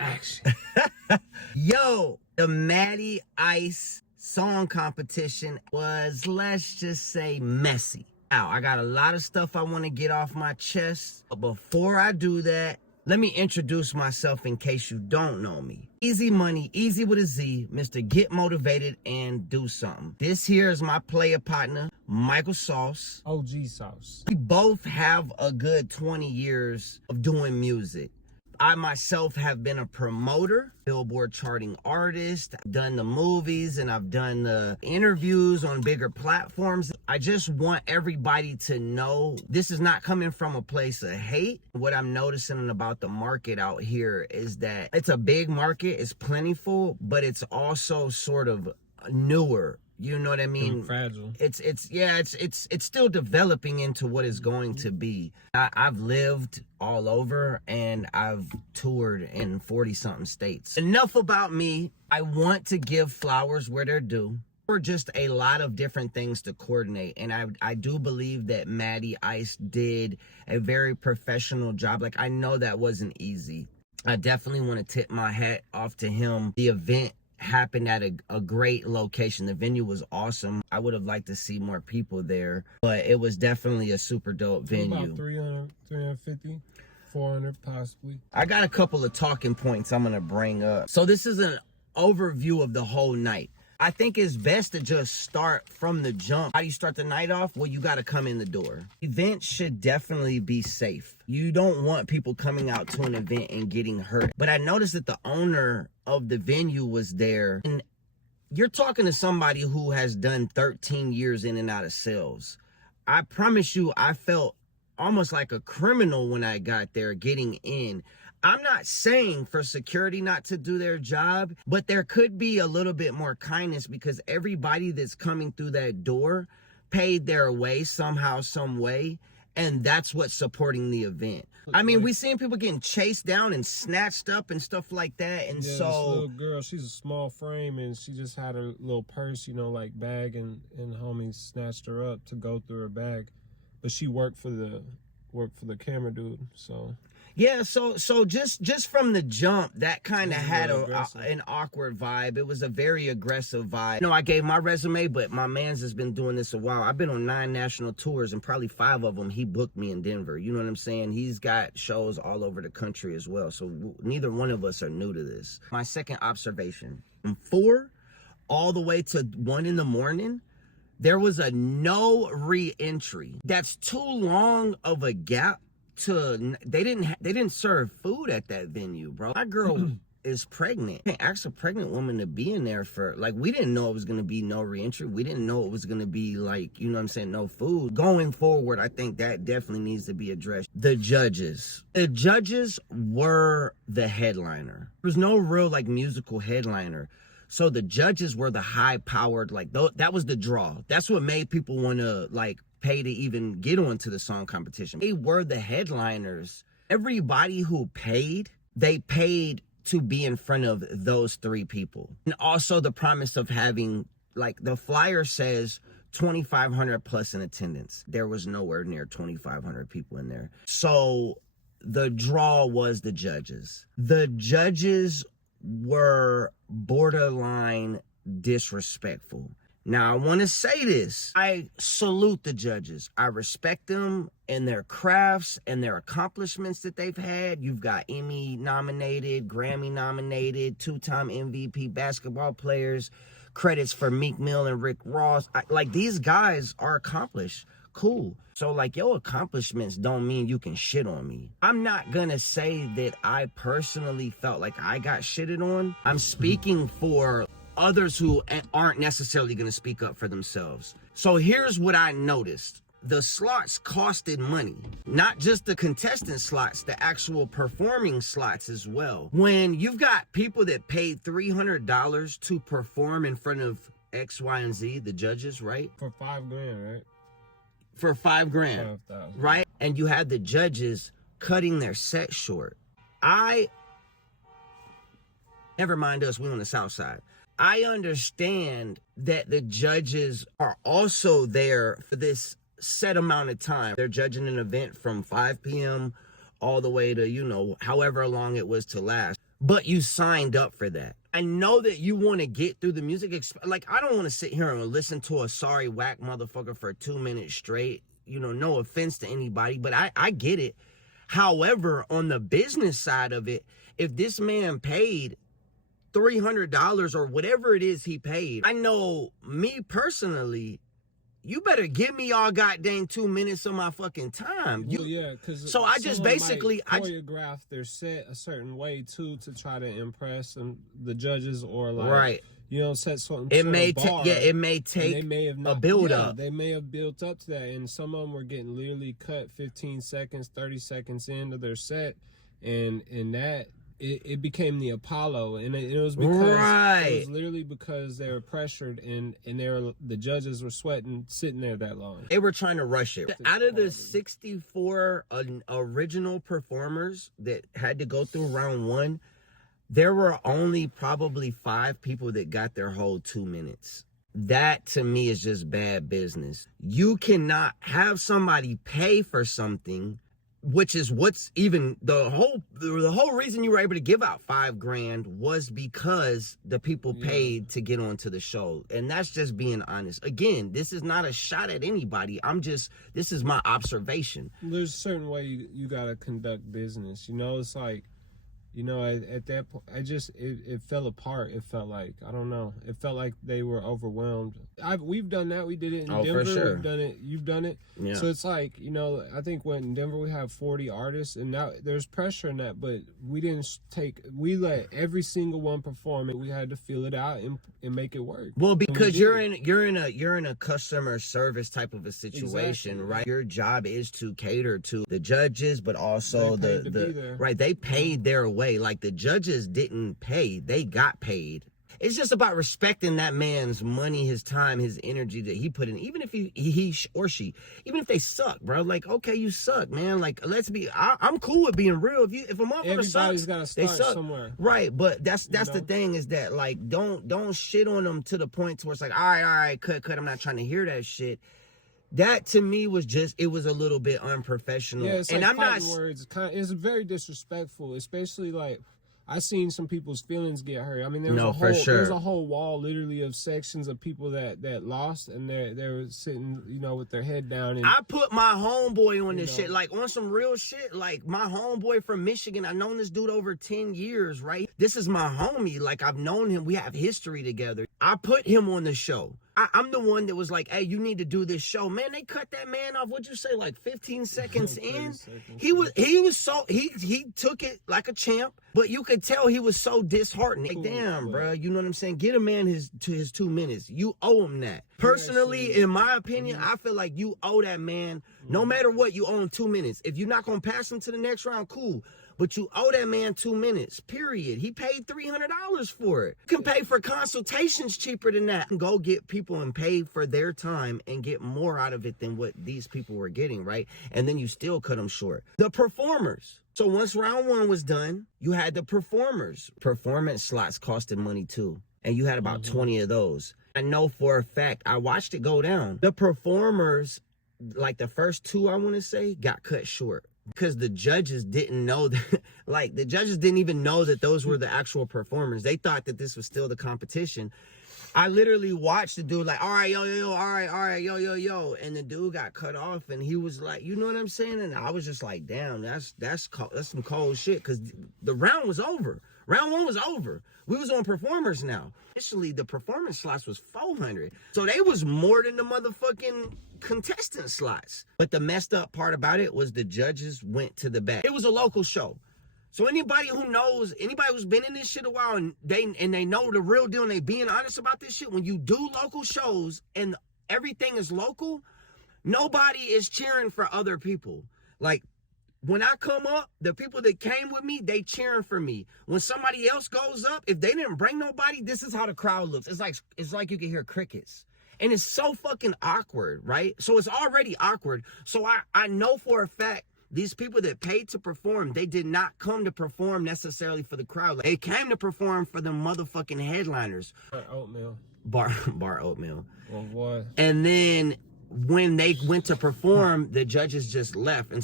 Action. Yo, the Matty Ice song competition was, let's just say, messy. Now, I got a lot of stuff I want to get off my chest. But before I do that, let me introduce myself in case you don't know me. Eazy Money, Eazy with a Z, Mr. Get Motivated and Do Something. This here is my player partner, Michael Sauce. OG Sauce. We both have a good 20 years of doing music. I myself have been a promoter, Billboard charting artist. I've done the movies and I've done the interviews on bigger platforms. I just want everybody to know this is not coming from a place of hate. What I'm noticing about the market out here is that it's a big market, it's plentiful, but it's also sort of newer. You know what I mean? Fragile. It's still developing into what it's going to be. I've lived all over and I've toured in 40-something states. Enough about me. I want to give flowers where they're due. Or just a lot of different things to coordinate. And I do believe that Matty Ice did a very professional job. Like, I know that wasn't easy. I definitely want to tip my hat off to him. The event happened at a great location. The venue was awesome. I would have liked to see more people there, but it was definitely a super dope venue. About 300, 350, 400 possibly. I got a couple of talking points I'm gonna bring up. So this is an overview of the whole night. I think it's best to just start from the jump. How do you start the night off? Well, you got to come in the door. Events should definitely be safe. You don't want people coming out to an event and getting hurt. But I noticed that the owner of the venue was there. And you're talking to somebody who has done 13 years in and out of sales. I promise you, I felt almost like a criminal when I got there getting in. I'm not saying for security not to do their job, but there could be a little bit more kindness because everybody that's coming through that door paid their way somehow, some way, and that's what's supporting the event. I mean, we seen people getting chased down and snatched up and stuff like that, and yeah, so... this little girl, she's a small frame, and she just had her little purse, you know, like bag, and homie snatched her up to go through her bag, but she worked for the camera dude, so... Yeah, so just from the jump, that kind of had an awkward vibe. It was a very aggressive vibe. You know, I gave my resume, but my man's has been doing this a while. I've been on 9 national tours, and probably 5 of them he booked me in Denver. You know what I'm saying? He's got shows all over the country as well, so neither one of us are new to this. My second observation, from 4 all the way to 1 in the morning, there was a no re-entry. That's too long of a gap. They didn't serve food at that venue, bro. My girl is pregnant. They asked a pregnant woman to be in there for, like, we didn't know it was going to be no reentry. We didn't know it was going to be, like, you know what I'm saying, no food. Going forward, I think that definitely needs to be addressed. The judges were the headliner. There was no real, like, musical headliner. So the judges were the high-powered, like, that was the draw. That's what made people want to, like, pay to even get onto the song competition. They were the headliners. Everybody who paid, they paid to be in front of those 3 people. And also the promise of having, like, the flyer says 2,500 plus in attendance. There was nowhere near 2,500 people in there. So the draw was the judges. The judges were borderline disrespectful. Now, I want to say this. I salute the judges. I respect them and their crafts and their accomplishments that they've had. You've got Emmy nominated, Grammy nominated, 2-time MVP basketball players, credits for Meek Mill and Rick Ross. Like, these guys are accomplished. Cool. So, like, your accomplishments don't mean you can shit on me. I'm not gonna say that I personally felt like I got shitted on. I'm speaking for others who aren't necessarily going to speak up for themselves. So here's what I noticed. The slots costed money, not just the contestant slots, the actual performing slots as well. When you've got people that paid $300 to perform in front of X, Y, and Z, the judges, right? For $5,000, right? For $5,000, 5,000. right? And you had the judges cutting their set short. Never mind us, we on the south side. I understand that the judges are also there for this set amount of time. They're judging an event from 5 p.m. all the way to, you know, however long it was to last. but you signed up for that. I know that you want to get through the music. Like, I don't want to sit here and listen to a sorry whack motherfucker for 2 minutes straight. You know, no offense to anybody, but I get it. However, on the business side of it, if this man paid $300 or whatever it is he paid, I know me personally, you better give me all goddamn 2 minutes of my fucking time. Well, yeah, because so I just basically choreograph their set a certain way too to try to impress the judges, or like, right, you know, set something. It may take, yeah, it may take they may have not, a build yeah, up. They may have built up to that, and some of them were getting literally cut 15 seconds, 30 seconds into their set, and that. It became the Apollo, and it was because it was literally because they were pressured, and the judges were sweating sitting there that long. They were trying to rush it. Out of the 64 original performers that had to go through round one, there were only probably 5 people that got their whole 2 minutes. That to me is just bad business. You cannot have somebody pay for something, which is what's even the whole reason you were able to give out $5 grand was because the people paid to get onto the show. And that's just being honest. Again, this is not a shot at anybody. This is my observation. There's a certain way you gotta conduct business. You know, it's like, you know, at that point, it fell apart. It felt like, I don't know. It felt like they were overwhelmed. We've done that. We did it in Denver. For sure. We've done it. You've done it. Yeah. So it's like, you know, I think when in Denver we have 40 artists, and now there's pressure in that, but we let every single one perform, and we had to feel it out and make it work. Well, because you're in a customer service type of a situation, exactly, right? Your job is to cater to the judges, but also they paid their way. Like, the judges didn't pay, they got paid. It's just about respecting that man's money, his time, his energy that he put in. Even if he or she, even if they suck, bro. Like, okay, you suck, man. Like, I'm cool with being real. If a motherfucker sucks, gotta start somewhere, right? But that's the thing, is that, like, don't shit on them to the point to where it's like, all right, cut. I'm not trying to hear that shit. That to me was it was a little bit unprofessional. Yeah, it's like, and I'm not words. It's very disrespectful, especially like, I seen some people's feelings get hurt. I mean, there was a whole wall literally of sections of people that lost, and they were sitting, you know, with their head down. And I put my homeboy on this shit, like, on some real shit. Like, my homeboy from Michigan, I've known this dude over 10 years, right? This is my homie. Like, I've known him. We have history together. I put him on the show. I'm the one that was like, hey, you need to do this show. Man, they cut that man off, what'd you say, like 15 seconds in? He took it like a champ, but you could tell he was so disheartened. Like, damn, bro, you know what I'm saying? Get a man his 2 minutes. You owe him that. Personally, in my opinion, I feel like you owe that man, no matter what, you owe him 2 minutes. If you're not going to pass him to the next round, cool. But you owe that man 2 minutes, period. He paid $300 for it. You can pay for consultations cheaper than that. Go get people and pay for their time and get more out of it than what these people were getting, right? And then you still cut them short. The performers. So once round one was done, you had the performers. Performance slots costed money too. And you had about 20 of those. I know for a fact, I watched it go down. The performers, like the first 2, I want to say, got cut short. Because the judges didn't know that, like, the judges didn't even know that those were the actual performers. They thought that this was still the competition. I literally watched the dude like, all right, yo, all right, yo. And the dude got cut off, and he was like, you know what I'm saying? And I was just like, damn, that's some cold shit. Because the round was over. Round one was over. We was on performers now. Initially, the performance slots was 400. So they was more than the motherfucking contestant slots. But the messed up part about it was the judges went to the back. It was a local show. So anybody who knows, anybody who's been in this shit a while, and they know the real deal, and they being honest about this shit, when you do local shows and everything is local, nobody is cheering for other people. Like, when I come up, the people that came with me, they cheering for me. When somebody else goes up, if they didn't bring nobody, this is how the crowd looks. It's like you can hear crickets. And it's so fucking awkward, right? So it's already awkward. So I know for a fact, these people that paid to perform, they did not come to perform necessarily for the crowd. They came to perform for the motherfucking headliners. Oatmeal. Bart Oatmeal. Well, what? And then when they went to perform, the judges just left. And